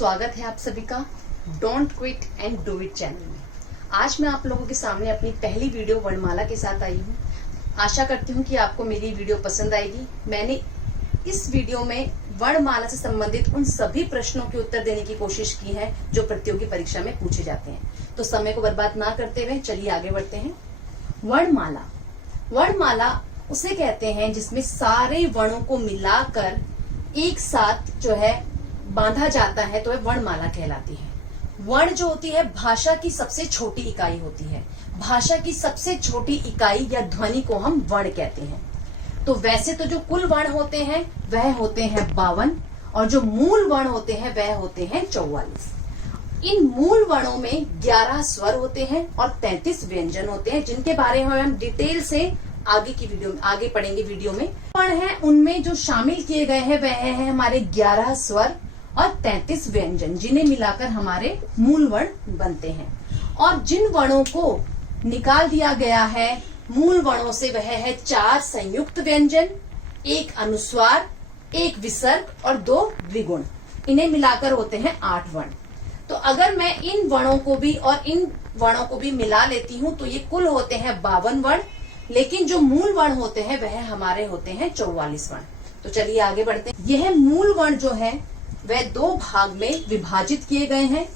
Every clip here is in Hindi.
स्वागत है आप सभी का don't quit and do it channel में। आज मैं आप लोगों के सामने अपनी पहली वीडियो वर्णमाला के साथ आई हूँ। आशा करती हूँ कि आपको मेरी वीडियो पसंद आएगी। मैंने इस वीडियो में वर्णमाला से संबंधित उन सभी प्रश्नों के उत्तर देने की कोशिश की है जो प्रतियोगी परीक्षा में पूछे जाते हैं। तो समय को बर्बाद ना करते हुए चलिए आगे बढ़ते हैं। वर्णमाला, वर्णमाला उसे कहते हैं जिसमें सारे वर्णों को मिलाकर एक साथ जो है बांधा जाता है, तो वह वर्णमाला कहलाती है। वर्ण जो होती है भाषा की सबसे छोटी इकाई होती है। भाषा की सबसे छोटी इकाई या ध्वनि को हम वर्ण कहते हैं। तो वैसे तो जो कुल वर्ण होते हैं वह होते हैं 52 और जो मूल वर्ण होते हैं वह होते हैं 44। इन मूल वर्णों में 11 स्वर होते हैं और 33 व्यंजन होते हैं, जिनके बारे में हम डिटेल से आगे पढ़ेंगे वीडियो में। वर्ण है उनमें जो शामिल किए गए हैं वह है हमारे 11 स्वर और 33 व्यंजन, जिन्हें मिलाकर हमारे मूल वर्ण बनते हैं। और जिन वर्णों को निकाल दिया गया है मूल वर्णों से वह है 4 संयुक्त व्यंजन, 1 अनुस्वार, 1 विसर्ग और 2 द्विगुण। इन्हें मिलाकर होते हैं 8 वर्ण। तो अगर मैं इन वर्णों को भी और इन वर्णों को भी मिला लेती हूँ तो ये कुल होते हैं 52 वर्ण, लेकिन जो मूल वर्ण होते हैं वह हमारे होते हैं 44 वर्ण। तो चलिए आगे बढ़ते हैं। यह मूल वर्ण जो है वह 2 भाग में विभाजित किए गए हैं।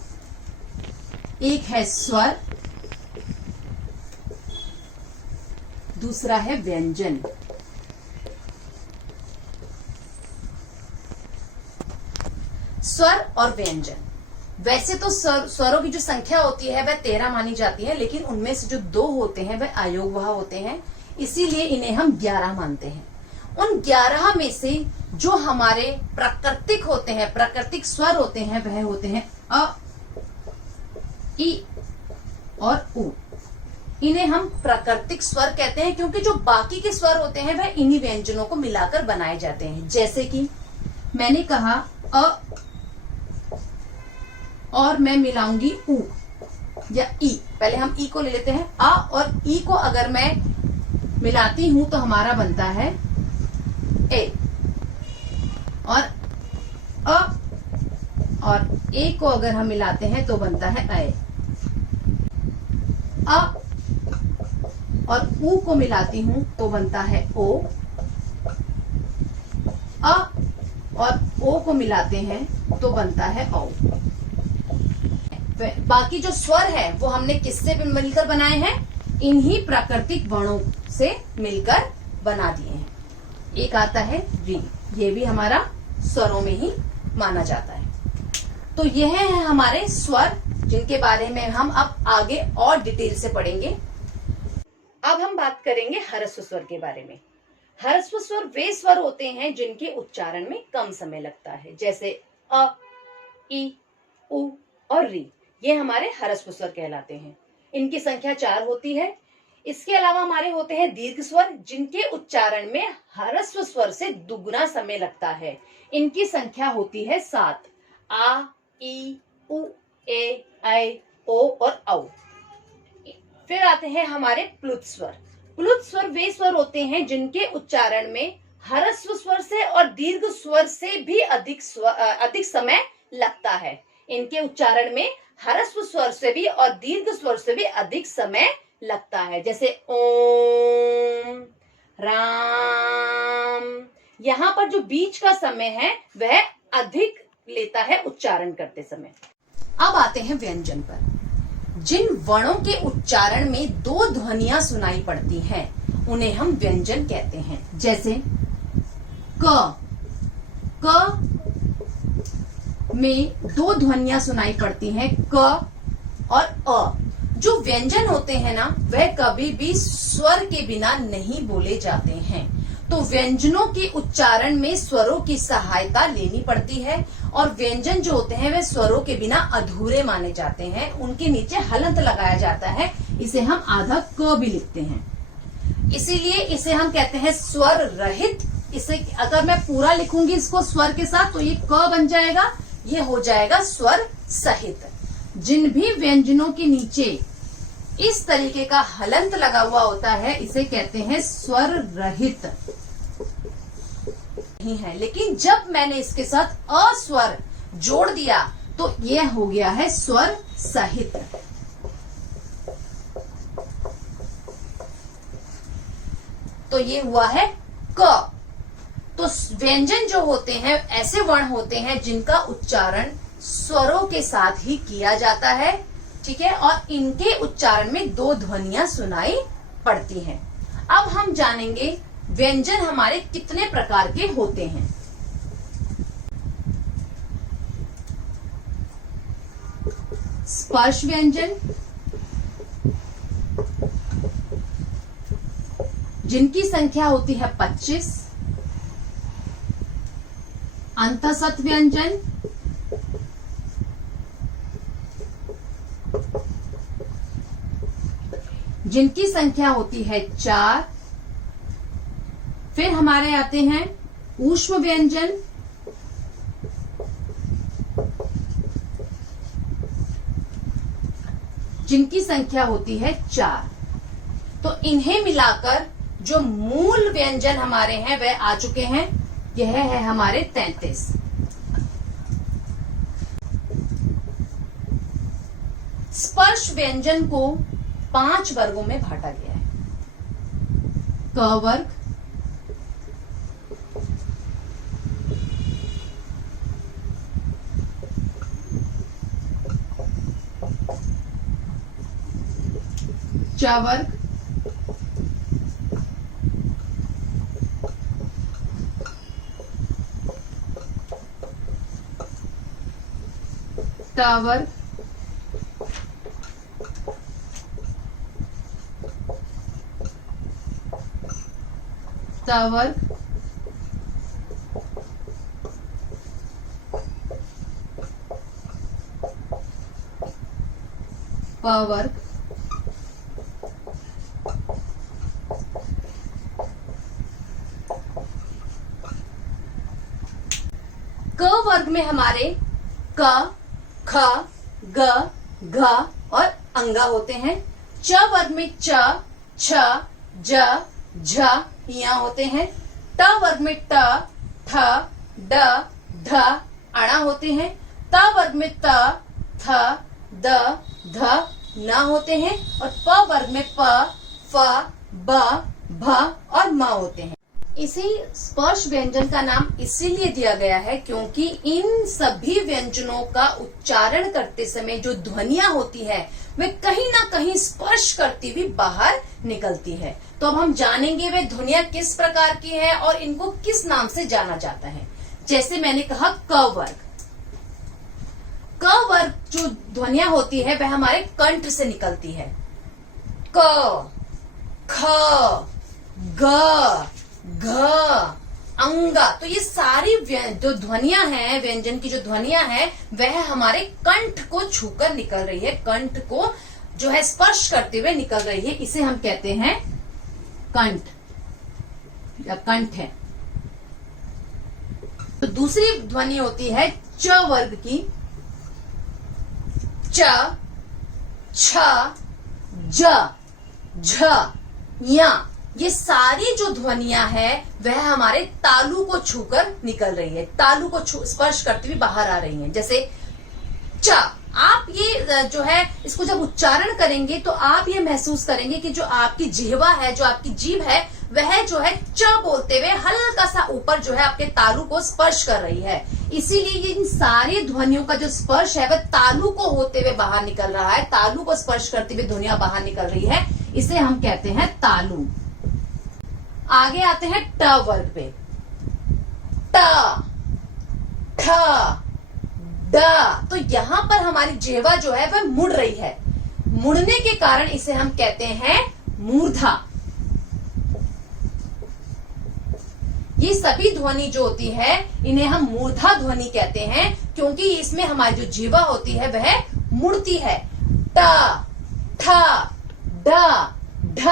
एक है स्वर, दूसरा है व्यंजन। स्वर और व्यंजन, वैसे तो स्वरों की जो संख्या होती है वह 13 मानी जाती है, लेकिन उनमें से जो 2 होते हैं वह अयोगवाह होते हैं, इसीलिए इन्हें हम 11 मानते हैं। उन 11 में से जो हमारे प्राकृतिक होते हैं, प्राकृतिक स्वर होते हैं, वह होते हैं अ, इ और उ। इन्हें हम प्राकृतिक स्वर कहते हैं क्योंकि जो बाकी के स्वर होते हैं वह इन्हीं व्यंजनों को मिलाकर बनाए जाते हैं। जैसे कि मैंने कहा अ और मैं मिलाऊंगी उ या ई। पहले हम ई को ले लेते हैं। आ और ई को अगर मैं मिलाती हूं तो हमारा बनता है ए, और अ और ए को अगर हम मिलाते हैं तो बनता है अय। अ और उ को मिलाती हूं तो बनता है ओ। अ और ओ को मिलाते हैं तो बनता है औ। बाकी जो स्वर है वो हमने किससे मिलकर बनाए हैं? इन्हीं प्राकृतिक वर्णों से मिलकर बना दिए हैं। एक आता है री, ये भी हमारा स्वरों में ही माना जाता है। तो यह है हमारे स्वर, जिनके बारे में हम अब आगे और डिटेल से पढ़ेंगे। अब हम बात करेंगे ह्रस्व स्वर के बारे में। ह्रस्व स्वर वे स्वर होते हैं जिनके उच्चारण में कम समय लगता है, जैसे अ, ई, उ और री। ये हमारे ह्रस्व स्वर कहलाते हैं। इनकी संख्या 4 होती है। इसके अलावा हमारे होते हैं दीर्घ स्वर, जिनके उच्चारण में ह्रस्व स्वर से दुगुना समय लगता है। इनकी संख्या होती है 7। आ, ई, उ, ए, ऐ, ओ और औ। फिर आते हैं हमारे प्लुत स्वर। प्लुत स्वर वे स्वर होते हैं जिनके उच्चारण में ह्रस्व स्वर से और दीर्घ स्वर से भी अधिक समय लगता है। इनके उच्चारण में ह्रस्व स्वर से भी और दीर्घ स्वर से भी अधिक समय लगता है, जैसे ओम, राम। यहाँ पर जो बीच का समय है वह अधिक लेता है उच्चारण करते समय। अब आते हैं व्यंजन पर। जिन वर्णों के उच्चारण में 2 ध्वनियां सुनाई पड़ती हैं उन्हें हम व्यंजन कहते हैं। जैसे क में 2 ध्वनियां सुनाई पड़ती हैं, क और अ। जो व्यंजन होते हैं ना वह कभी भी स्वर के बिना नहीं बोले जाते हैं। तो व्यंजनों के उच्चारण में स्वरों की सहायता लेनी पड़ती है, और व्यंजन जो होते हैं वे स्वरों के बिना अधूरे माने जाते हैं। उनके नीचे हलंत लगाया जाता है, इसे हम आधा क भी लिखते हैं। इसीलिए इसे हम कहते हैं स्वर रहित। इसे अगर मैं पूरा लिखूंगी इसको स्वर के साथ तो ये क बन जाएगा, ये हो जाएगा स्वर सहित। जिन भी व्यंजनों के नीचे इस तरीके का हलंत लगा हुआ होता है इसे कहते हैं स्वर रहित। नहीं है, लेकिन जब मैंने इसके साथ अस्वर जोड़ दिया तो ये हो गया है स्वर सहित। तो ये हुआ है क। तो व्यंजन जो होते हैं ऐसे वर्ण होते हैं जिनका उच्चारण स्वरों के साथ ही किया जाता है, ठीक है, और इनके उच्चारण में दो ध्वनियां सुनाई पड़ती हैं। अब हम जानेंगे व्यंजन हमारे कितने प्रकार के होते हैं। स्पर्श व्यंजन, जिनकी संख्या होती है 25। अंतःसत् व्यंजन, जिनकी संख्या होती है 4। फिर हमारे आते हैं ऊष्म व्यंजन, जिनकी संख्या होती है 4। तो इन्हें मिलाकर जो मूल व्यंजन हमारे हैं वह आ चुके हैं। यह है हमारे 33। स्पर्श व्यंजन को 5 वर्गों में बांटा गया है। क वर्ग, च वर्ग, ट वर्ग, त वर्ग, प वर्ग, क वर्ग में हमारे क, ख, ग, घ और अंगा होते हैं। च वर्ग में च, छ, ज, झ यहाँ होते हैं। ट वर्ग में ट, ठ, ड, ध अणा होते हैं। त वर्ग में त, थ, द, ध न होते हैं। और प वर्ग में प, फ, ब, भ और म होते हैं। इसी स्पर्श व्यंजन का नाम इसीलिए दिया गया है क्योंकि इन सभी व्यंजनों का उच्चारण करते समय जो ध्वनियां होती है वे कहीं ना कहीं स्पर्श करती हुई बाहर निकलती है। तो अब हम जानेंगे वे ध्वनियां किस प्रकार की है और इनको किस नाम से जाना जाता है। जैसे मैंने कहा क वर्ग। क वर्ग जो ध्वनियां होती है वह हमारे कंठ से निकलती है। क, ख, ग, घ, अंगा। तो ये सारी जो ध्वनियां हैं, व्यंजन की जो ध्वनियां हैं वह हमारे कंठ को छूकर निकल रही है, कंठ को जो है स्पर्श करते हुए निकल रही है। इसे हम कहते हैं कंठ या कंठ है। तो दूसरी ध्वनि होती है च वर्ग की। च, छ, ज, झ, ञ ये सारी जो ध्वनियां हैं वह हमारे तालु को छूकर निकल रही है, तालु को स्पर्श करती हुई बाहर आ रही हैं। जैसे च, आप ये जो है इसको जब उच्चारण करेंगे तो आप ये महसूस करेंगे कि जो आपकी जिह्वा है, जो आपकी जीभ है वह जो है च बोलते हुए हल्का सा ऊपर जो है आपके तालु को स्पर्श कर रही है। इसीलिए इन सारी ध्वनियों का जो स्पर्श है वह तालु को होते हुए बाहर निकल रहा है, तालु को स्पर्श करते हुए ध्वनियां बाहर निकल रही है। इसे हम कहते हैं तालु। आगे आते हैं ट वर्ग पे। ट, ठ, ड। तो यहां पर हमारी जिह्वा जो है वह मुड़ रही है। मुड़ने के कारण इसे हम कहते हैं मूर्धा। ये सभी ध्वनि जो होती है इन्हें हम मूर्धा ध्वनि कहते हैं क्योंकि इसमें हमारी जो जिह्वा होती है वह मुड़ती है। ट, ठ, ड, ढ,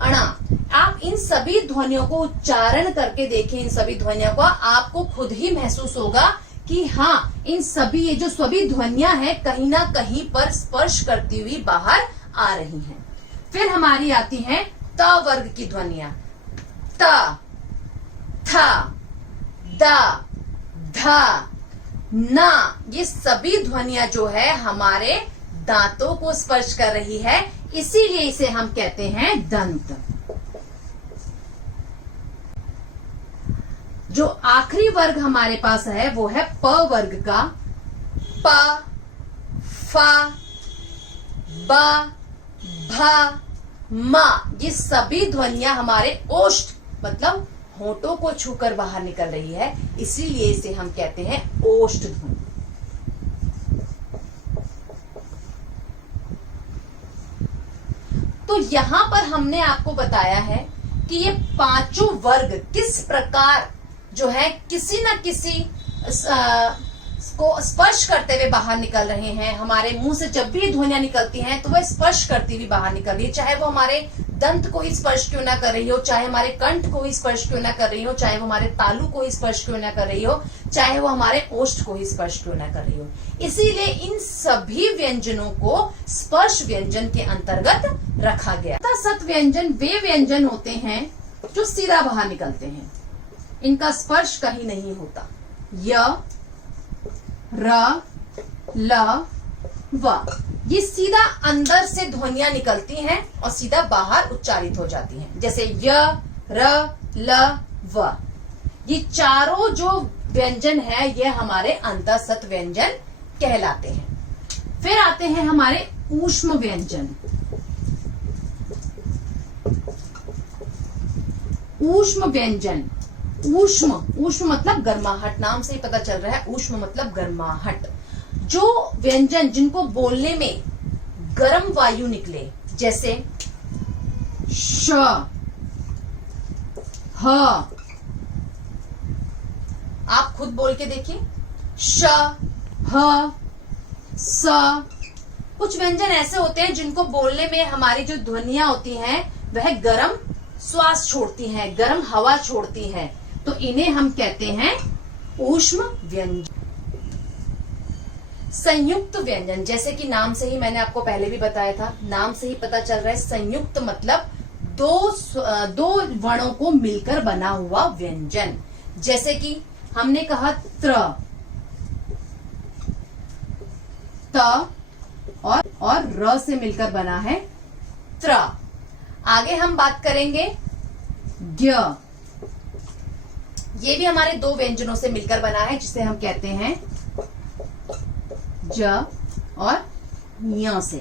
अणा। आप इन सभी ध्वनियों को उच्चारण करके देखें, इन सभी ध्वनियों को आपको खुद ही महसूस होगा कि हाँ, इन सभी ये जो सभी ध्वनियां हैं कहीं ना कहीं पर स्पर्श करती हुई बाहर आ रही हैं। फिर हमारी आती हैं त वर्ग की ध्वनियां। त, थ, द, ध, ना, ये सभी ध्वनियां जो है हमारे दांतों को स्पर्श कर रही है, इसीलिए इसे हम कहते हैं दंत। जो आखिरी वर्ग हमारे पास है वो है प वर्ग का। प, फ, ब, भ, म, ये सभी ध्वनियां हमारे ओष्ठ मतलब होठों को छूकर बाहर निकल रही है, इसीलिए इसे हम कहते हैं ओष्ठ ध्वनि। तो यहां पर हमने आपको बताया है कि ये पांचों वर्ग किस प्रकार जो है किसी न किसी को स्पर्श करते हुए बाहर निकल रहे हैं। हमारे मुंह से जब भी ध्वनियां निकलती हैं तो वह स्पर्श करती हुई बाहर निकल रही है, चाहे वो हमारे दंत को ही स्पर्श क्यों ना कर रही हो, चाहे हमारे कंठ को ही स्पर्श क्यों ना कर रही हो, चाहे वो हमारे तालु को ही स्पर्श क्यों ना कर रही हो, चाहे वो हमारे ओष्ठ को ही स्पर्श क्यों ना कर रही हो। इसीलिए इन सभी व्यंजनों को स्पर्श व्यंजन के अंतर्गत रखा गया। सत व्यंजन वे व्यंजन होते हैं जो सीधा बाहर निकलते हैं, इनका स्पर्श कहीं नहीं होता। य, र, ल, व, ये सीधा अंदर से ध्वनियां निकलती हैं और सीधा बाहर उच्चारित हो जाती हैं। जैसे य, र, ल, व, ये चारों जो व्यंजन है ये हमारे अंतःसत व्यंजन कहलाते हैं। फिर आते हैं हमारे ऊष्म व्यंजन। ऊष्म व्यंजन, ऊष्म मतलब गर्माहट, नाम से ही पता चल रहा है ऊष्म मतलब गर्माहट। जो व्यंजन जिनको बोलने में गर्म वायु निकले, जैसे श, ह, आप खुद बोल के देखिए, श, ह, स। कुछ व्यंजन ऐसे होते हैं जिनको बोलने में हमारी जो ध्वनियां होती हैं वह गर्म श्वास छोड़ती हैं, गर्म हवा छोड़ती हैं, तो इन्हें हम कहते हैं ऊष्म व्यंजन। संयुक्त व्यंजन, जैसे कि नाम से ही मैंने आपको पहले भी बताया था, नाम से ही पता चल रहा है संयुक्त मतलब दो वर्णों को मिलकर बना हुआ व्यंजन। जैसे कि हमने कहा त्र, त और र से मिलकर बना है त्र। आगे हम बात करेंगे ज्ञ, ये भी हमारे दो व्यंजनों से मिलकर बना है जिसे हम कहते हैं ज और ञ से।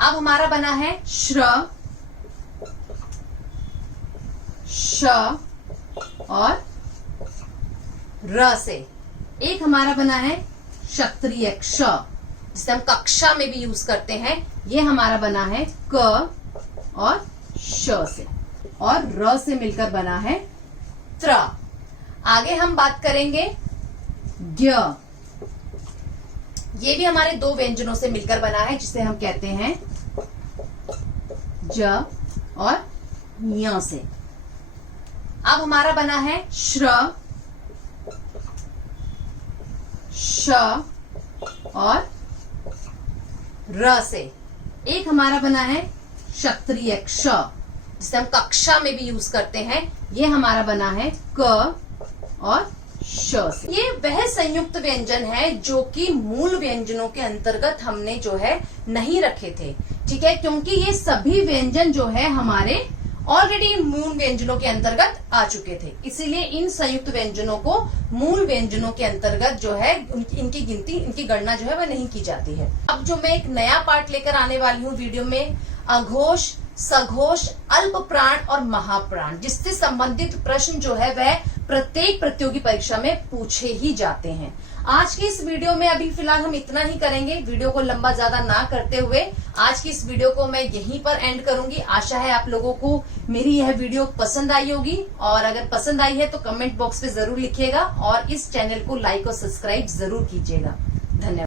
अब हमारा बना है श्र, श और र से। एक हमारा बना है क्षत्रिय क्ष, जिसे हम कक्षा में भी यूज करते हैं, ये हमारा बना है क और श से, और र से मिलकर बना है त्र। आगे हम बात करेंगे ज्ञ, ये भी हमारे दो व्यंजनों से मिलकर बना है जिसे हम कहते हैं ज और ञ से। अब हमारा बना है श्र, श और र से। एक हमारा बना है क्षत्रिय क्ष, जिसे हम कक्षा में भी यूज करते हैं, ये हमारा बना है क और श से। ये वह संयुक्त व्यंजन है जो कि मूल व्यंजनों के अंतर्गत हमने जो है नहीं रखे थे, ठीक है, क्योंकि ये सभी व्यंजन जो है हमारे ऑलरेडी मूल व्यंजनों के अंतर्गत आ चुके थे, इसीलिए इन संयुक्त व्यंजनों को मूल व्यंजनों के अंतर्गत जो है इनकी गिनती, इनकी गणना जो है वह नहीं की जाती है। अब जो मैं एक नया पार्ट लेकर आने वाली हूँ वीडियो में, अघोष, सघोष, अल्प प्राण और महाप्राण, जिससे संबंधित प्रश्न जो है वह प्रत्येक प्रतियोगी परीक्षा में पूछे ही जाते हैं। आज की इस वीडियो में अभी फिलहाल हम इतना ही करेंगे, वीडियो को लंबा ज्यादा ना करते हुए आज की इस वीडियो को मैं यहीं पर एंड करूंगी। आशा है आप लोगों को मेरी यह वीडियो पसंद आई होगी, और अगर पसंद आई है तो कमेंट बॉक्स पे जरूर लिखिएगा और इस चैनल को लाइक और सब्सक्राइब जरूर कीजिएगा। धन्यवाद।